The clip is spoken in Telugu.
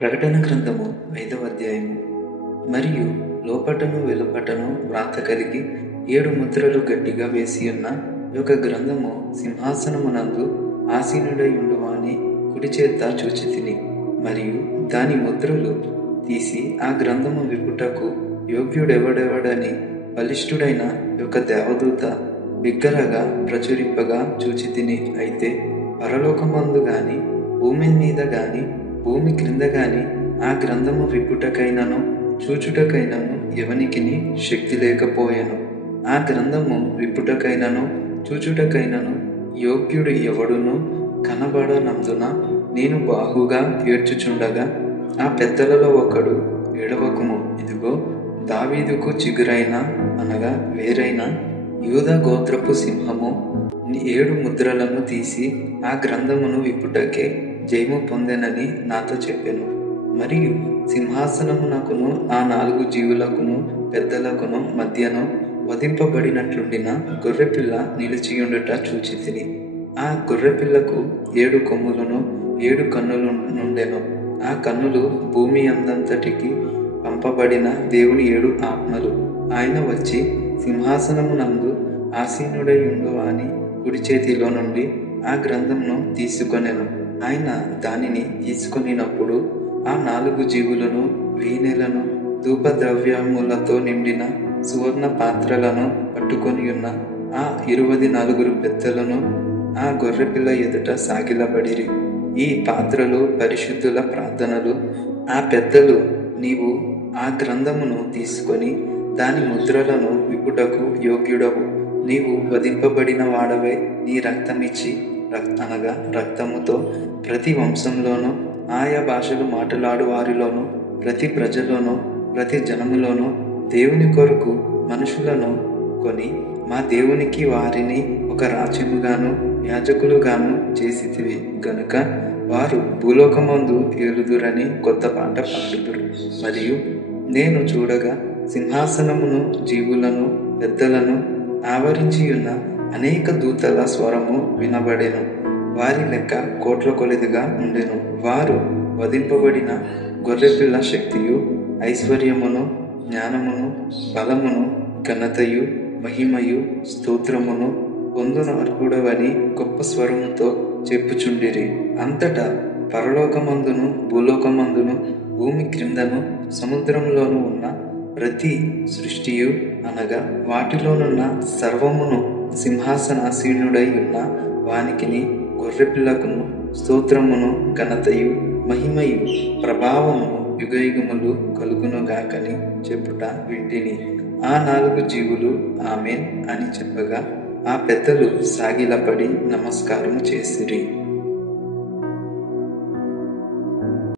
ప్రకటన గ్రంథము 5వ అధ్యాయము. మరియు లోపటను వెలుపటను వ్రాత కలిగి 7 ముద్రలు గట్టిగా వేసియున్న ఒక గ్రంథము సింహాసనమునందు ఆసీనుడై ఉండువాని కుడి చేత చూచితిని. మరియు దాని ముద్రలు తీసి ఆ గ్రంథము విప్పుటకు యోగ్యుడెవడెవడని బలిష్ఠుడైన ఒక దేవదూత బిగ్గరగా ప్రచురింపగా చూచితిని. అయితే పరలోకమందు గాని భూమి మీద గాని భూమి క్రింద గాని ఆ గ్రంథము విప్పుటకైనను చూచుటకైనను ఎవనికిని శక్తి లేకపోయెను. ఆ గ్రంథము విప్పుటకైనను చూచుటకైనను యోగ్యుడు ఎవడునూ కనబడనందున నేను బాహుగా ఏడ్చుచుండగా ఆ పెద్దలలో ఒకడు, ఏడవకుము, ఇదిగో దావీదుకు చిగురైన అనగా వేరైన యూదా గోత్రపు సింహము 7 ముద్రలను తీసి ఆ గ్రంథమును విప్పుటకే జయము పొందెనని నాతో చెప్పెను. మరియు సింహాసనమునకును ఆ 4 జీవులకును పెద్దలకును మధ్యను వధింపబడినట్లుండిన గొర్రెపిల్ల నిలిచియుండుట చూచితిని. ఆ గొర్రెపిల్లకు 7 కొమ్ములను 7 కన్నులు నుండెను. ఆ కన్నులు భూమి అందంతటికి పంపబడిన దేవుని 7 ఆత్మలు. ఆయన వచ్చి సింహాసనమునందు ఆసీనుడై ఉండువాని కుడి చేతిలో నుండి ఆ గ్రంథమును తీసుకొనెను. ఆయన దానిని తీసుకొనినప్పుడు ఆ 4 జీవులను, వీణెలను, ధూపద్రవ్యములతో నిండిన సువర్ణ పాత్రలను పట్టుకొని ఉన్న ఆ 24 పెద్దలను ఆ గొర్రెపిల్ల ఎదుట సాగిలబడిరి. ఈ పాత్రలు పరిశుద్ధుల ప్రార్థనలు. ఆ పెద్దలు, నీవు ఆ గ్రంథమును తీసుకొని దాని ముద్రలను విప్పుటకు యోగ్యుడవు. నీవు వధింపబడిన వాడవై నీ రక్తమిచ్చి అనగా రక్తముతో ప్రతి వంశంలోనూ ఆయా భాషలు మాట్లాడు వారిలోనూ ప్రతి ప్రజలోనూ ప్రతి జనములోనూ దేవుని కొరకు మనుషులను కొని మా దేవునికి వారిని ఒక రాజ్యముగాను యాజకులుగాను చేసితివి గనుక వారు భూలోకమందు ఏలుదురని కొత్త పాట పాడుదురు. మరియు నేను చూడగా సింహాసనమును, జీవులను, పెద్దలను ఆవరించి ఉన్న అనేక దూతల స్వరము వినబడెను. వారి లెక్క కోట్ల కొలదిగా ఉండెను. వారు వధింపబడిన గొర్రెపిల్ల శక్తియు, ఐశ్వర్యమును, జ్ఞానమును, బలమును, ఘనతయు, మహిమయు, స్తోత్రమును పొందున అర్హుడవని గొప్ప స్వరముతో చెప్పుచుండిరి. అంతటా పరలోకమందును భూలోకమందును భూమి క్రిందను సముద్రంలోనూ ఉన్న ప్రతి సృష్టియు అనగా వాటిలోనున్న సర్వమును సింహాసనాసీనుడై ఉన్న వానికిని గొర్రెపిల్లకును స్తోత్రమును, ఘనతయు, మహిమయు, ప్రభావమును యుగయుగములు కలుగునుగాకని చెప్పుట వింటిని. ఆ 4 జీవులు ఆమేన్ అని చెప్పగా ఆ పెద్దలు సాగిలపడి నమస్కారము చేసిరి.